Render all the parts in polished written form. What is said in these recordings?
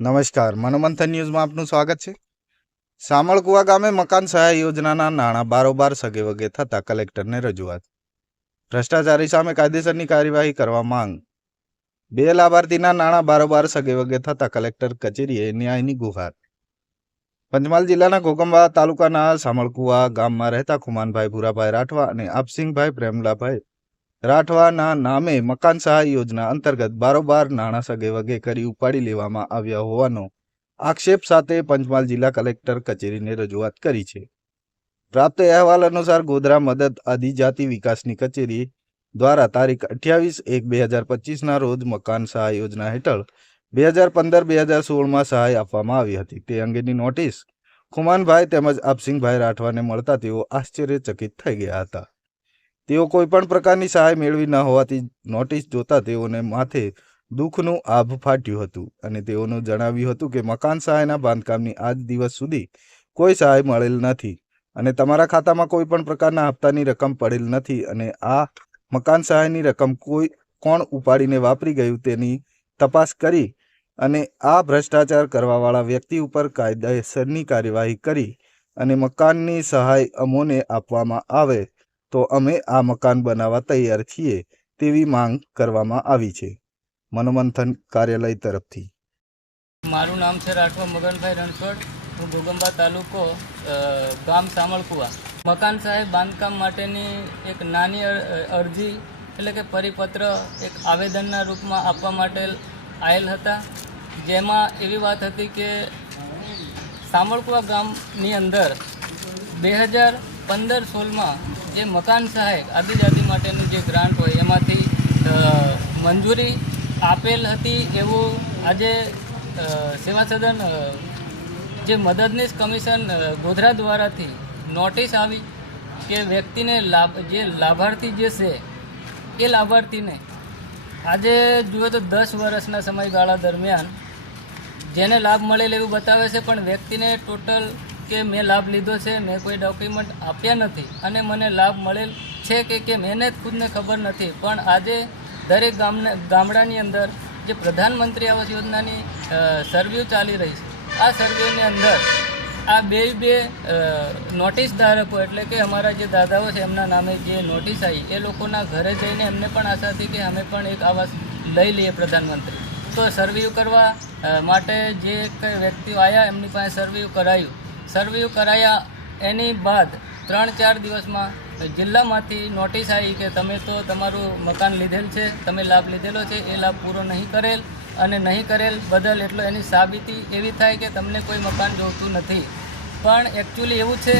નમસ્કાર, મનોમંથન ન્યૂઝમાં આપનું સ્વાગત છે। સામળકુવા ગામે મકાન સહાય યોજનાના નાણાં બારોબાર સગેવગે થતા કલેક્ટરને રજૂઆત। ભ્રષ્ટાચારી સામે કાયદેસરની કાર્યવાહી કરવા માંગ। બે લાભાર્થીના નાણાં બારોબાર સગેવગે થતા કલેક્ટર કચેરીએ ન્યાયની ગુહાર। પંચમહાલ જિલ્લાના ઘોગંબા તાલુકાના સામળકુવા ગામમાં રહેતા ખુમાનભાઈ ભૂરાભાઈ રાઠવા અને આપસિંગભાઈ પ્રેમલાભાઈ રાઠવાના નામે મકાન સહાય યોજના અંતર્ગત બારોબાર નાણાં સગેવગે કરી ઉપાડી લેવામાં આવ્યા હોવાનો આક્ષેપ સાથે પંચમહાલ જિલ્લા કલેક્ટર કચેરીને રજૂઆત કરી છે। પ્રાપ્ત અહેવાલ અનુસાર ગોધરા મદદ આદિજાતિ વિકાસની કચેરી દ્વારા તારીખ 28/1/2025ના રોજ મકાન સહાય યોજના હેઠળ 2015-2016માં સહાય આપવામાં આવી હતી। તે અંગેની નોટિસ ખુમાનભાઈ તેમજ આપસિંગભાઈ રાઠવાને મળતા તેઓ આશ્ચર્યચકિત થઈ ગયા હતા। તેઓ કોઈપણ પ્રકારની સહાય મેળવી ન હોવાથી નોટિસ જોતા તેઓને માથે દુઃખનું આભ ફાટ્યું હતું અને તેઓનું જણાવ્યું હતું કે મકાન સહાયના બાંધકામની આજ દિવસ સુધી કોઈ સહાય મળેલ નથી અને તમારા ખાતામાં કોઈ પણ પ્રકારના હપ્તાની રકમ પડેલ નથી અને આ મકાન સહાયની રકમ કોણ ઉપાડીને વાપરી ગયું તેની તપાસ કરી અને આ ભ્રષ્ટાચાર કરવાવાળા વ્યક્તિ ઉપર કાયદેસરની કાર્યવાહી કરી અને મકાનની સહાય અમોને આપવામાં આવે તો અમે આ મકાન બનાવવા તૈયાર છીએ તેવી માંગ કરવામાં આવી છે। મનોમંથન કાર્યાલય તરફથી। મારું નામ છે રાઠવા મગનભાઈ રણછોડ। હું ઘોગંબા તાલુકો ગામ સામળકુવા। મકાન સહાય બાંધકામ માટેની એક નાની અરજી એટલે કે પરિપત્ર એક આવેદનના રૂપમાં આપવા માટે આવેલ હતા, જેમાં એવી વાત હતી કે સામળકુવા ગામની અંદર 2015-16માં જે મકાન સહાય આદિજાતિ માટેની જે ગ્રાન્ટ હોય એમાંથી મંજૂરી આપેલ હતી એવું આજે સેવા સદન જે મદદનીશ કમિશન ગોધરા દ્વારાથી નોટિસ આવી કે વ્યક્તિને લાભાર્થી જે છે એ લાભાર્થીને આજે જુઓ તો 10 વર્ષના સમયગાળા દરમિયાન જેને લાભ મળેલ એવું બતાવે છે, પણ વ્યક્તિને ટોટલ કે મેં લાભ લીધો છે, મેં કોઈ ડોક્યુમેન્ટ આપ્યા નથી અને મને લાભ મળેલ છે કે કેમ એને ખુદને ખબર નથી। પણ આજે દરેક ગામડાની અંદર જે પ્રધાનમંત્રી આવાસ યોજનાની સર્વ્યુ ચાલી રહી છે, આ સર્વ્યુની અંદર આ બે નોટિસ ધારકો એટલે કે અમારા જે દાદાઓ છે એમના નામે જે નોટિસ આવી એ લોકોના ઘરે જઈને એમને પણ આશા હતી કે અમે પણ એક આવાસ લઈ લઈએ પ્રધાનમંત્રી। તો સર્વ્યુ કરવા માટે જે કંઈ વ્યક્તિઓ આવ્યા એમની પાસે સર્વ્યુ કરાયા એની બાદ 3-4 દિવસમાં જિલ્લામાંથી નોટિસ આવી કે તમે તો તમારું મકાન લીધેલ છે, તમે લાભ લીધેલો છે, એ લાભ પૂરો નહીં કરેલ અને નહીં કરેલ બદલ એટલો એની સાબિતી એવી થાય કે તમને કોઈ મકાન જોઈતું નથી। પણ એકચ્યુઅલી એવું છે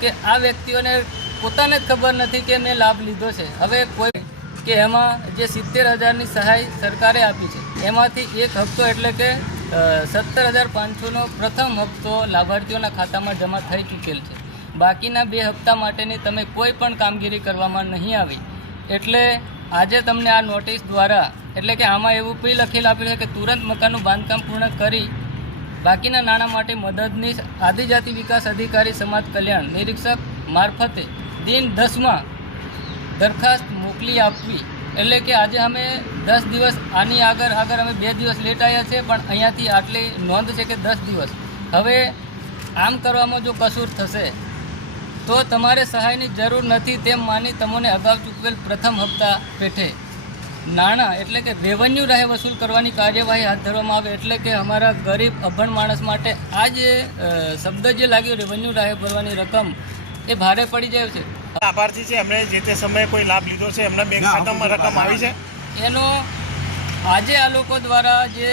કે આ વ્યક્તિઓને પોતાને જ ખબર નથી કે મેં લાભ લીધો છે। હવે કોઈ કે એમાં જે 70,000ની સહાય સરકારે આપી છે એમાંથી એક હપ્તો એટલે કે 17,500નો પ્રથમ હપ્તો લાભાર્થીઓના ખાતામાં જમા થઈ ચૂકેલ છે। બાકીના 2 હપ્તા માટેની તમે કોઈ પણ કામગીરી કરવામાં નહીં આવી, એટલે આજે તમને આ નોટિસ દ્વારા એટલે કે આમાં એવું પણ લખેલ આપેલું છે કે તુરંત મકાનનું બાંધકામ પૂર્ણ કરી બાકીના નાણાં માટે મદદનીશ આદિજાતિ વિકાસ અધિકારી સમાજ કલ્યાણ નિરીક્ષક મારફતે દિન 10માં દરખાસ્ત મોકલી આપવી। એટલે કે આજે અમે 10 દિવસ આની આગળ અમે 2 દિવસ લેટ આવ્યા છે, પણ અહીંયાથી આટલી નોંધ છે કે 10 દિવસ। હવે આમ કરવામાં જો કસૂર થશે તો તમારે સહાયની જરૂર નથી તેમ માની તમને અગાઉ ચૂકવેલ પ્રથમ હપ્તા પેઠે નાણાં એટલે કે રેવન્યુ રાહે વસૂલ કરવાની કાર્યવાહી હાથ ધરવામાં આવે। એટલે કે અમારા ગરીબ અભણ માણસ માટે આ જે શબ્દ જે લાગ્યો રેવન્યુ રાહે ભરવાની રકમ એ ભારે પડી જાય છે। લાભાર્થી છે એમણે જે તે સમયે કોઈ લાભ લીધો છે, એમના બેંક ખાતામાં રકમ આવી છે એનો આજે આ લોકો દ્વારા જે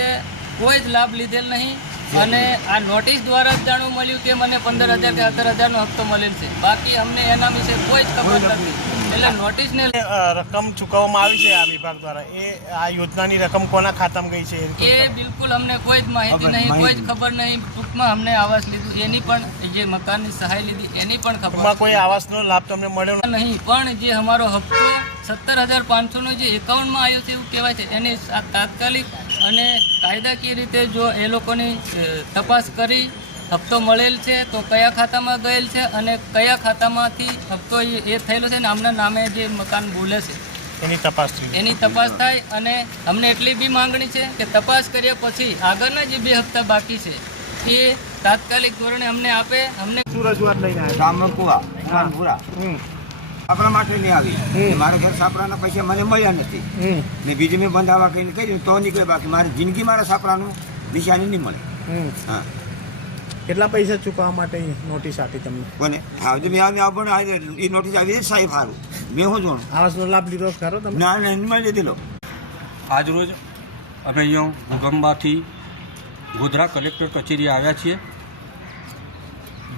કોઈ જ લાભ લીધેલ નહીં અને આ નોટિસ દ્વારા જ જાણવું મળ્યું કે મને 15,000 કે 17,000નો હપ્તો મળેલ છે, બાકી અમને એના વિશે કોઈ જ ખબર નથી। એટલે નોટિસને રકમ ચૂકવવામાં આવી છે આ વિભાગ દ્વારા, એ આ યોજનાની રકમ કોના ખાતામાં ગઈ છે એ બિલકુલ અમને કોઈ જ માહિતી નહીં, કોઈ જ ખબર નહીં। ટૂંકમાં અમને આવાસ લીધું એની પણ જે મકાનની સહાય લીધી એની પણ ખબર, કોઈ આવાસનો લાભ તમને મળ્યો નહીં। પણ જે અમારો હપ્તો 17,500નો જે એકાઉન્ટમાં આવ્યો છે એવું કહેવાય છે, એની તાત્કાલિક અને કાયદાકીય રીતે જો એ લોકોની તપાસ કરી હપ્તો મળેલ છે તો કયા ખાતામાં ગયેલ છે અને કયા ખાતામાંથી હપ્તો એ થયેલો છે ને આમના નામે જે મકાન બોલે છે એની તપાસ થઈ એની તપાસ થાય અને અમને એટલી બી માંગણી છે કે તપાસ કર્યા પછી આગળના જે 2 હપ્તા બાકી છે એ તાત્કાલિક ધોરણે અમને આપે. અમને શું રજૂઆત લઈને આવ્યા રામકુવા માનપુરા આપણા માટે નહીં આવી મારા ઘર સાપડાના પૈસા મને મળ્યા નથી ને બીજું મેં બંધાવા કહીને કર્યું તો નીકળે બાકી મારી જિંદગી મારા સાપડાનું નિશાની નહીં મળે. હા કેટલા પૈસા ચૂકવવા માટે નોટિસ આપી તમને કોને હા મેં પણ એ નોટિસ આવી સાહેબ સારું મેં શું જોણું આવાસનો લાભ લીધો ખરો તમે ના ના એમાં લીધેલો. આજરોજ અમે અહીંયા ભૂગંબાથી ગોધરા કલેક્ટર કચેરી આવ્યા છીએ.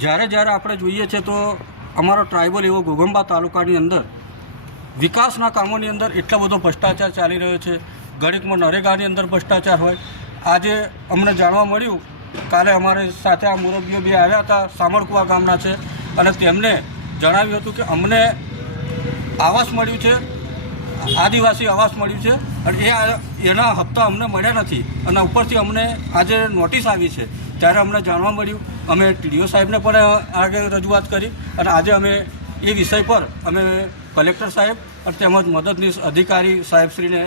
જ્યારે આપણે જોઈએ છે તો અમારો ટ્રાઇબલ એવો ઘોઘંબા તાલુકાની અંદર વિકાસના કામોની અંદર એટલો બધો ભ્રષ્ટાચાર ચાલી રહ્યો છે. ઘડીકમાં નરેગાની અંદર ભ્રષ્ટાચાર હોય. આજે અમને જાણવા મળ્યું, કાલે અમારી સાથે આ મુરબ્બીઓ બી આવ્યા હતા, સામળકુવા ગામના છે, અને તેમને જણાવ્યું હતું કે અમને આવાસ મળ્યું છે, આદિવાસી આવાસ મળ્યું છે, અને એના હપ્તા અમને મળ્યા નથી, અને ઉપરથી અમને આજે નોટિસ આવી છે. ત્યારે અમને જાણવા મળ્યું, અમે ટીડીઓ સાહેબને પણ આગળ રજૂઆત કરી, અને આજે અમે એ વિષય પર અમે કલેક્ટર સાહેબ અને તેમજ મદદનીશ અધિકારી સાહેબશ્રીને